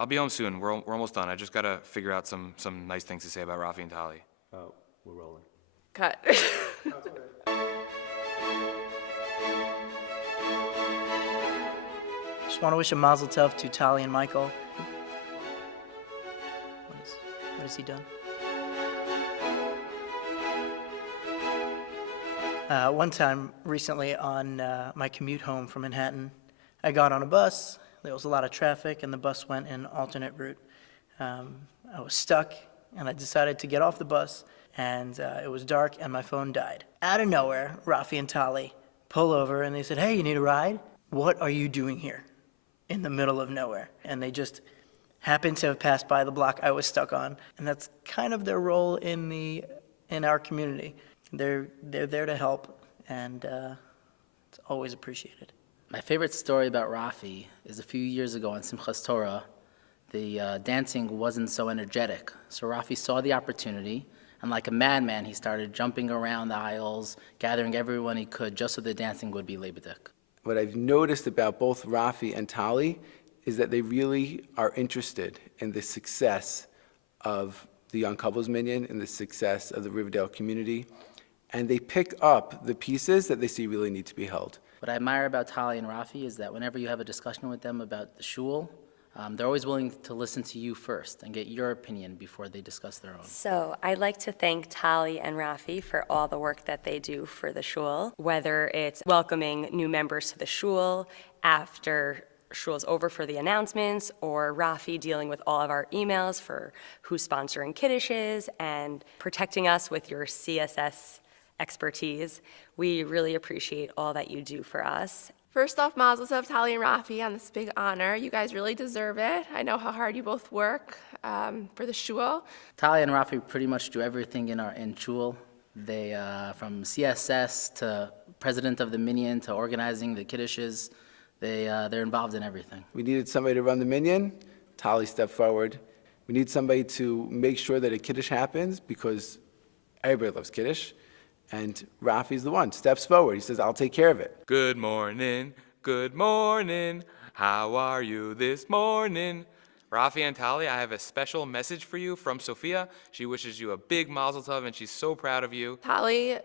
I'll be home soon. We're almost done. I just got to figure out some nice things to say about Rafi and Tali. Oh, we're rolling. Cut. Just want to wish a mazel tov to Tali and Michael. What has he done? One time recently on my commute home from Manhattan, I got on a bus. There was a lot of traffic, and the bus went in an alternate route. I was stuck, and I decided to get off the bus, and it was dark, and my phone died. Out of nowhere, Rafi and Tali pull over, and they said, "Hey, you need a ride? What are you doing here in the middle of nowhere?" And they just happened to have passed by the block I was stuck on, and that's kind of their role in our community. They're there to help, and it's always appreciated. My favorite story about Rafi is a few years ago on Simchas Torah, the dancing wasn't so energetic. So Rafi saw the opportunity, and like a madman, he started jumping around the aisles, gathering everyone he could just so the dancing would be lebedik. What I've noticed about both Rafi and Tali is that they really are interested in the success of the Young Couples Minyan and the success of the Riverdale community, and they pick up the pieces that they see really need to be held. What I admire about Tali and Rafi is that whenever you have a discussion with them about the shul, they're always willing to listen to you first and get your opinion before they discuss their own. So I'd like to thank Tali and Rafi for all the work that they do for the shul, whether it's welcoming new members to the shul after shul's over for the announcements, or Rafi dealing with all of our emails for who's sponsoring kiddushes and protecting us with your CSS expertise. We really appreciate all that you do for us. First off, mazel tov, Tali and Rafi, on this big honor. You guys really deserve it. I know how hard you both work for the shul. Tali and Rafi pretty much do everything in shul. They, from CSS to president of the minyan to organizing the kiddushes, they're involved in everything. We needed somebody to run the minyan. Tali stepped forward. We need somebody to make sure that a kiddush happens because everybody loves kiddush. And Rafi's the one, steps forward. He says, "I'll take care of it." Good morning, how are you this morning? Rafi and Tali, I have a special message for you from Sophia. She wishes you a big mazel tov, and she's so proud of you. Tali,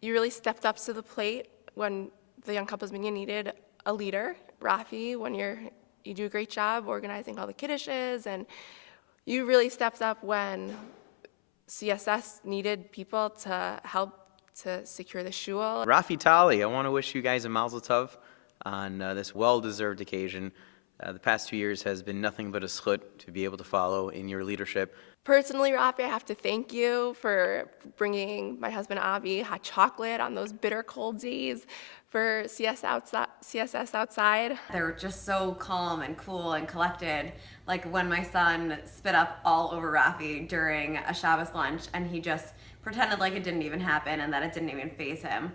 you really stepped up to the plate when the Young Couples Minyan needed a leader. Rafi, when you do a great job organizing all the kiddushes, and you really stepped up when CSS needed people to help to secure the shul. Rafi, Tali, I want to wish you guys a mazel tov on this well-deserved occasion. The past 2 years has been nothing but a zchut to be able to follow in your leadership. Personally, Rafi, I have to thank you for bringing my husband Avi hot chocolate on those bitter cold days for CSS outside. They were just so calm and cool and collected. Like when my son spit up all over Rafi during a Shabbos lunch, and he just pretended like it didn't even happen and that it didn't even faze him,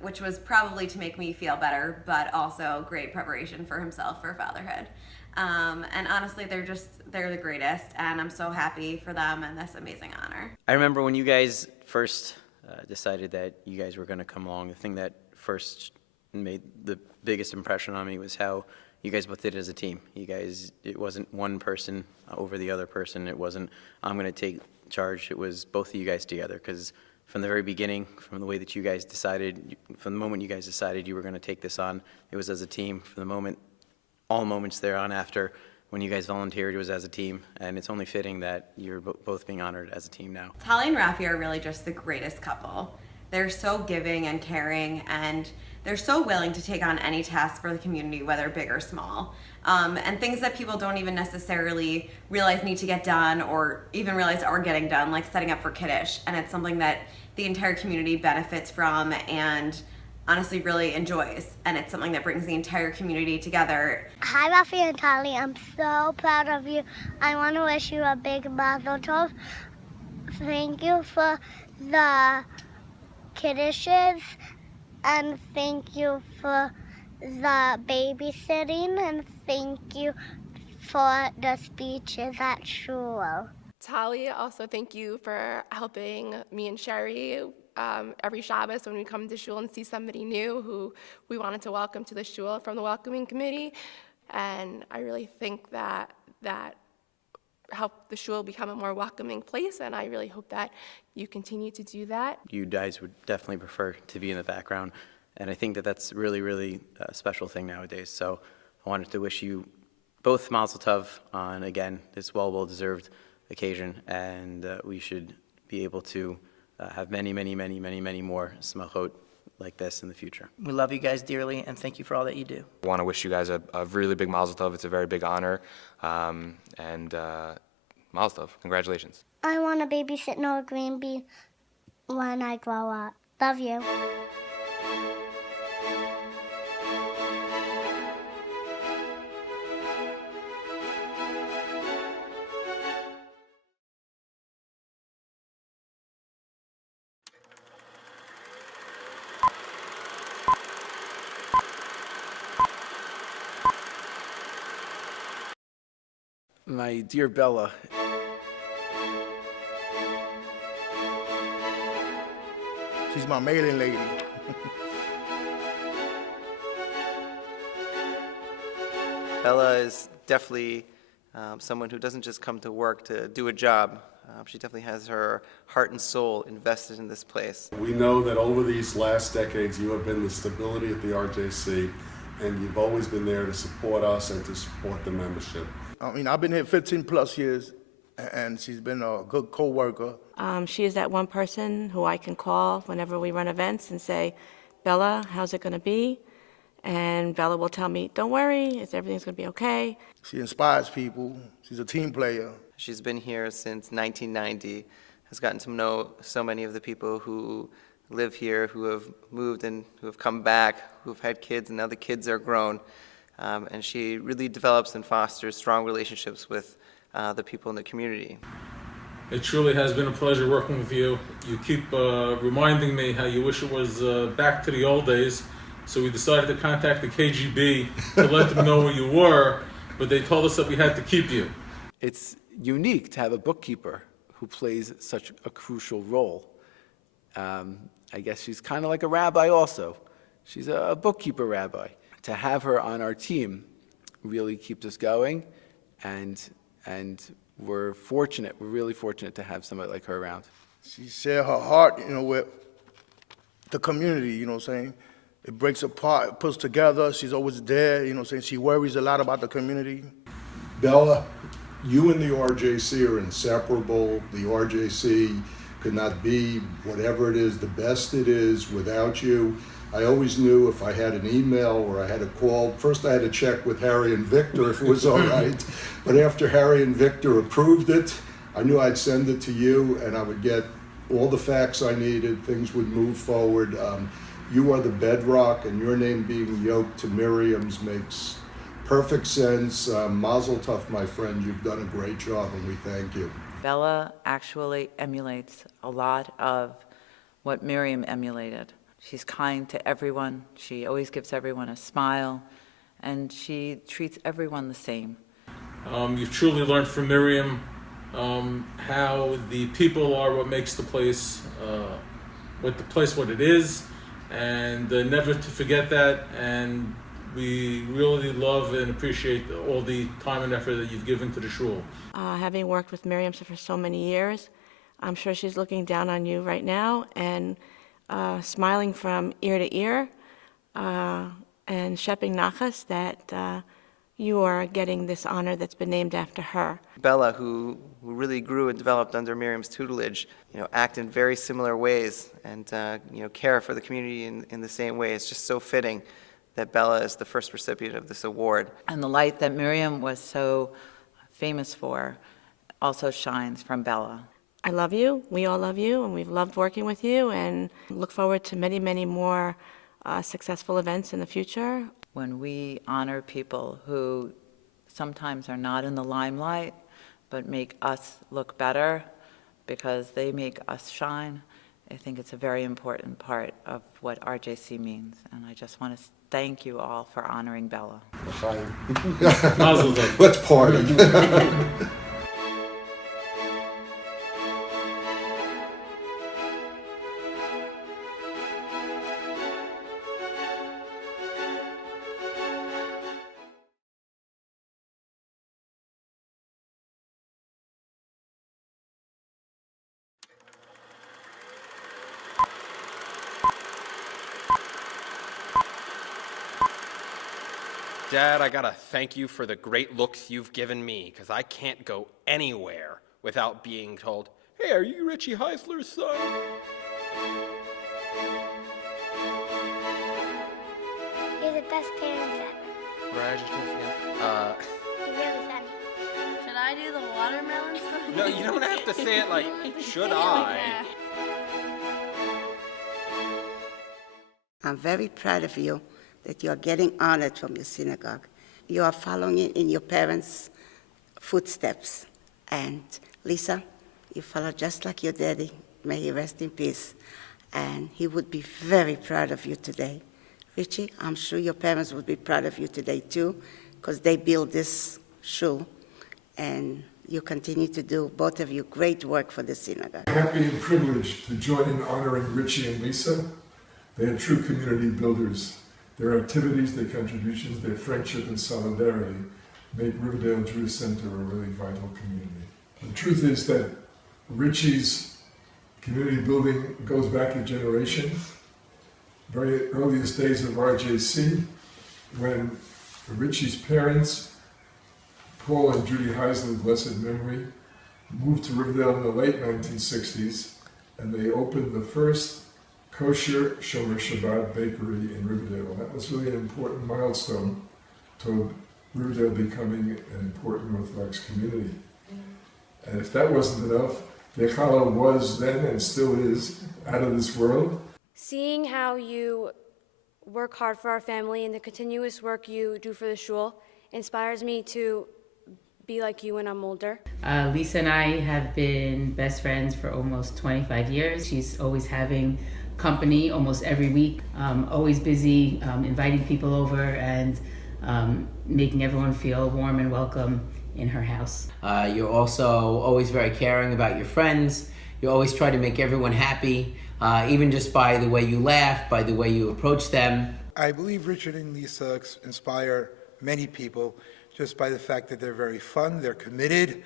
which was probably to make me feel better, but also great preparation for himself for fatherhood. And honestly, they're the greatest, and I'm so happy for them and this amazing honor. I remember when you guys first decided that you guys were going to come along, the thing that first made the biggest impression on me was how you guys both did it as a team. It wasn't one person over the other person. It wasn't, I'm going to take charge. It was both of you guys together, because from the very beginning, from the way that you guys decided, from the moment you guys decided you were going to take this on, it was as a team. From the moment, all moments thereon after, when you guys volunteered, it was as a team, and it's only fitting that you're both being honored as a team now. Tali and Rafi are really just the greatest couple. They're so giving and caring, and they're so willing to take on any task for the community, whether big or small. And things that people don't even necessarily realize need to get done, or even realize are getting done, like setting up for Kiddush. And it's something that the entire community benefits from and honestly really enjoys. And it's something that brings the entire community together. Hi, Rafi and Tali. I'm so proud of you. I want to wish you a big mazel tov. Thank you for the kiddushes, and thank you for the babysitting, and thank you for the speeches at shul. Tali, also thank you for helping me and Sherry every Shabbos when we come to shul and see somebody new who we wanted to welcome to the shul from the welcoming committee. And I really think that that help the shul become a more welcoming place, and I really hope that you continue to do that. You guys would definitely prefer to be in the background, and I think that that's really, really a special thing nowadays. So I wanted to wish you both Mazel Tov on, again, this well-deserved occasion, and we should be able to have many, many, many, many, many more smachot like this in the future. We love you guys dearly, and thank you for all that you do. I want to wish you guys a really big Mazel Tov. It's a very big honor. And Mazel Tov. Congratulations. I want to babysit Noah Greenby when I grow up. Love you. My dear Bella, She's my mailing lady. Bella is definitely someone who doesn't just come to work to do a job. She definitely has her heart and soul invested in this place. We know that over these last decades you have been the stability at the RJC, and you've always been there to support us and to support the membership. I mean, I've been here 15 plus years, and she's been a good co-worker. She is that one person who I can call whenever we run events and say, Bella, how's it going to be? And Bella will tell me, don't worry, everything's going to be okay. She inspires people. She's a team player. She's been here since 1990, has gotten to know so many of the people who live here, who have moved and who have come back, who have had kids, and now the kids are grown. And she really develops and fosters strong relationships with the people in the community. It truly has been a pleasure working with you. You keep reminding me how you wish it was back to the old days. So we decided to contact the KGB to let them know where you were, but they told us that we had to keep you. it's unique to have a bookkeeper who plays such a crucial role. I guess she's kind of like a rabbi also. She's a bookkeeper rabbi. To have her on our team really keeps us going, and we're fortunate, we're really fortunate to have somebody like her around. She shared her heart, with the community, you know what I'm saying? It breaks apart, it puts together, she's always there, you know what I'm saying? She worries a lot about the community. Bella, you and the RJC are inseparable. The RJC could not be whatever it is, the best it is, without you. I always knew if I had an email or I had a call, first I had to check with Harry and Victor if it was all right. But after Harry and Victor approved it, I knew I'd send it to you and I would get all the facts I needed, things would move forward. You are the bedrock, and your name being yoked to Miriam's makes perfect sense. Mazel tov, my friend, you've done a great job and we thank you. Bella actually emulates a lot of what Miriam emulated. She's kind to everyone, she always gives everyone a smile, and she treats everyone the same. You've truly learned from Miriam how the people are what makes the place what it is, and never to forget that. And we really love and appreciate all the time and effort that you've given to the shul. Having worked with Miriam for so many years, I'm sure she's looking down on you right now and smiling from ear to ear and shepping nachas that you are getting this honor that's been named after her. Bella, who really grew and developed under Miriam's tutelage, act in very similar ways and care for the community in the same way. It's just so fitting that Bella is the first recipient of this award. And the light that Miriam was so famous for also shines from Bella. I love you, we all love you, and we've loved working with you, and look forward to many, many more successful events in the future. When we honor people who sometimes are not in the limelight, but make us look better because they make us shine, I think it's a very important part of what RJC means. And I just want to thank you all for honoring Bella. Let's party. Dad, I gotta thank you for the great looks you've given me, because I can't go anywhere without being told, hey, are you Richie Heisler's son? You're the best parents ever. Right, just don't forget. You're really funny. Should I do the watermelon story? No, you don't have to say it like, should I? I'm very proud of you that you are getting honored from your synagogue. You are following in your parents' footsteps. And Lisa, you follow just like your daddy. May he rest in peace. And he would be very proud of you today. Richie, I'm sure your parents would be proud of you today too, because they built this shul, and you continue to do, both of you, great work for the synagogue. Happy and privileged to join in honoring Richie and Lisa. They are true community builders. Their activities, their contributions, their friendship and solidarity make Riverdale Jewish Center a really vital community. The truth is that Richie's community building goes back a generation. Very earliest days of RJC, when Richie's parents, Paul and Judy Heisler, blessed memory, moved to Riverdale in the late 1960s, and they opened the first kosher Shomer Shabbat bakery in Riverdale. That was really an important milestone toward Riverdale becoming an important Orthodox community. And if that wasn't enough, the challah was then and still is out of this world. Seeing how you work hard for our family and the continuous work you do for the shul inspires me to be like you when I'm older. Lisa and I have been best friends for almost 25 years. She's always having company almost every week, always busy, inviting people over and making everyone feel warm and welcome in her house. You're also always very caring about your friends. You always try to make everyone happy, even just by the way you laugh, by the way you approach them. I believe Richard and Lisa inspire many people just by the fact that they're very fun, they're committed,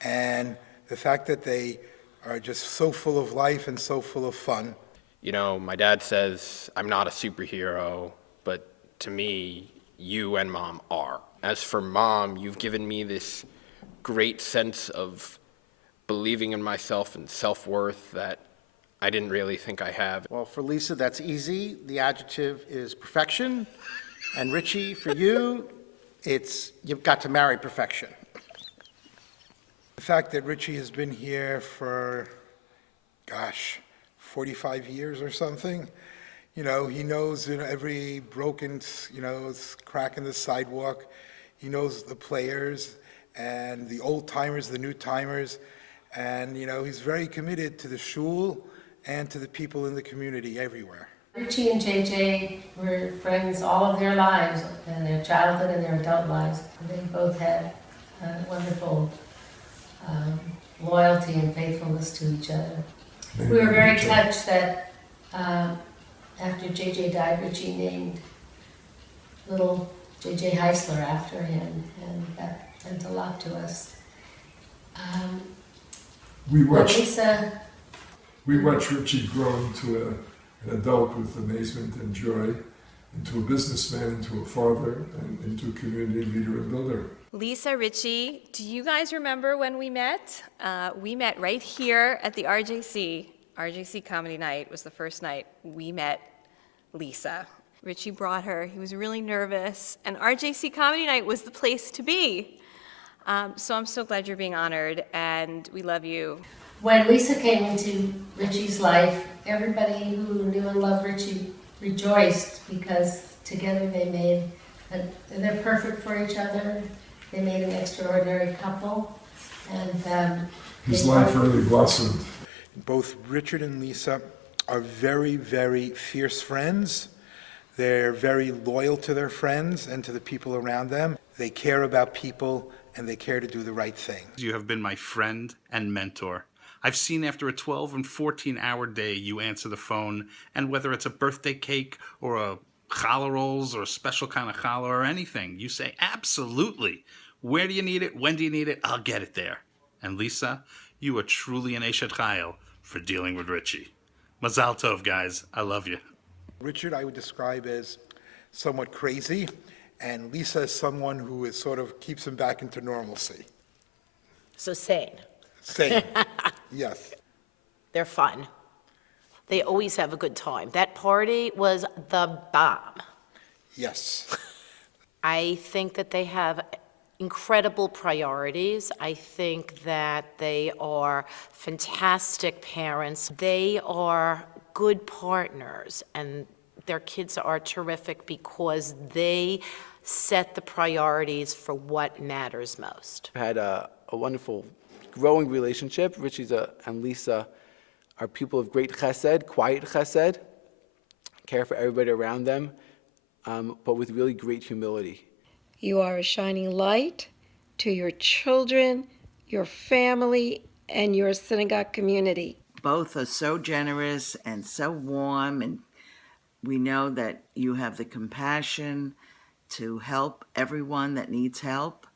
and the fact that they are just so full of life and so full of fun. You know, my dad says I'm not a superhero, but to me, you and Mom are. As for Mom, you've given me this great sense of believing in myself and self-worth that I didn't really think I have. Well, for Lisa, that's easy. The adjective is perfection. And Richie, for you, it's you've got to marry perfection. The fact that Richie has been here for, 45 years or something, he knows every broken, crack in the sidewalk. He knows the players and the old timers, the new timers, and he's very committed to the shul and to the people in the community everywhere. Richie and JJ were friends all of their lives, and their childhood and their adult lives. They both had wonderful loyalty and faithfulness to each other. We were very touched that after JJ died, Richie named little JJ Heisler after him, and that meant a lot to us. We watched Lisa, Richie grow into an adult with amazement and joy, into a businessman, into a father, and into a community leader and builder. Lisa, Richie, do you guys remember when we met? We met right here at the RJC. RJC Comedy Night was the first night we met Lisa. Richie brought her. He was really nervous, and RJC Comedy Night was the place to be. So I'm so glad you're being honored, and we love you. when Lisa came into Richie's life, everybody who knew and loved Richie rejoiced because together they made, they're perfect for each other. They made an extraordinary couple, and his life really blossomed. Both Richard and Lisa are very, very fierce friends. They're very loyal to their friends and to the people around them. They care about people and they care to do the right thing. You have been my friend and mentor. I've seen after a 12 and 14-hour day you answer the phone, and whether it's a birthday cake or a challah rolls or a special kind of challah or anything, you say, absolutely. Where do you need it? When do you need it? I'll get it there. And Lisa, you are truly an Eshet Chayil for dealing with Richie. Mazal tov, guys. I love you. Richard, I would describe as somewhat crazy, and Lisa is someone who is sort of keeps him back into normalcy. So sane. Same, yes. They're fun. They always have a good time. That party was the bomb. Yes. I think that they have incredible priorities. I think that they are fantastic parents. They are good partners, and their kids are terrific because they set the priorities for what matters most. Had a wonderful growing relationship. Richie and Lisa are people of great chesed, quiet chesed, care for everybody around them, but with really great humility. You are a shining light to your children, your family, and your synagogue community. Both are so generous and so warm, and we know that you have the compassion to help everyone that needs help,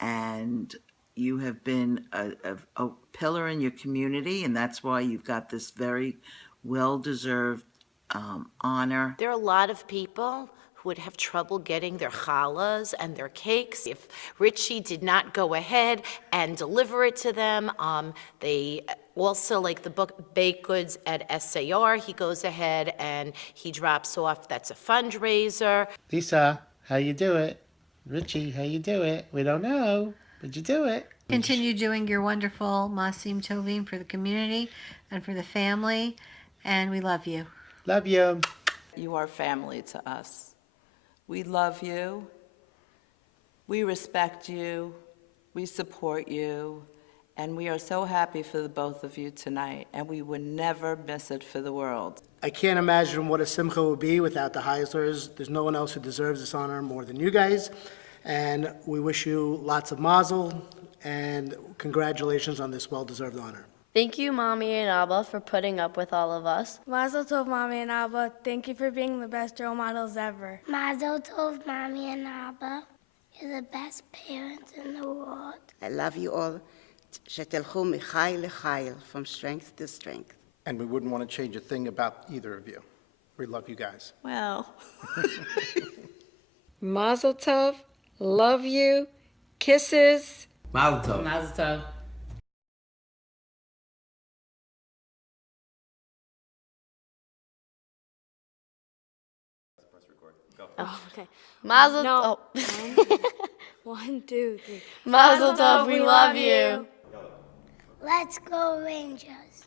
and you have been a pillar in your community, and that's why you've got this very well-deserved honor. There are a lot of people who would have trouble getting their challahs and their cakes if Richie did not go ahead and deliver it to them. They also, like the baked goods at SAR, he goes ahead and he drops off. That's a fundraiser. Lisa, how you do it? Richie, how you do it? We don't know, but you do it. Continue doing your wonderful Masim Tovim for the community and for the family, and we love you. Love you. You are family to us. We love you. We respect you. We support you. And we are so happy for the both of you tonight, and we would never miss it for the world. I can't imagine what a simcha would be without the Heislers. There's no one else who deserves this honor more than you guys. And we wish you lots of mazel, and congratulations on this well-deserved honor. Thank you, Mommy and Abba, for putting up with all of us. Mazel tov, Mommy and Abba. Thank you for being the best role models ever. Mazel tov, Mommy and Abba. You're the best parents in the world. I love you all. Shetelchu michayil lechayil, from strength to strength. And we wouldn't want to change a thing about either of you. We love you guys. Well. Mazel tov, love you, kisses. Mazel tov. Mazel tov. Oh, okay. Mazel No. tov. 1, 2, 3. Mazel tov, we love you. Let's go, Rangers.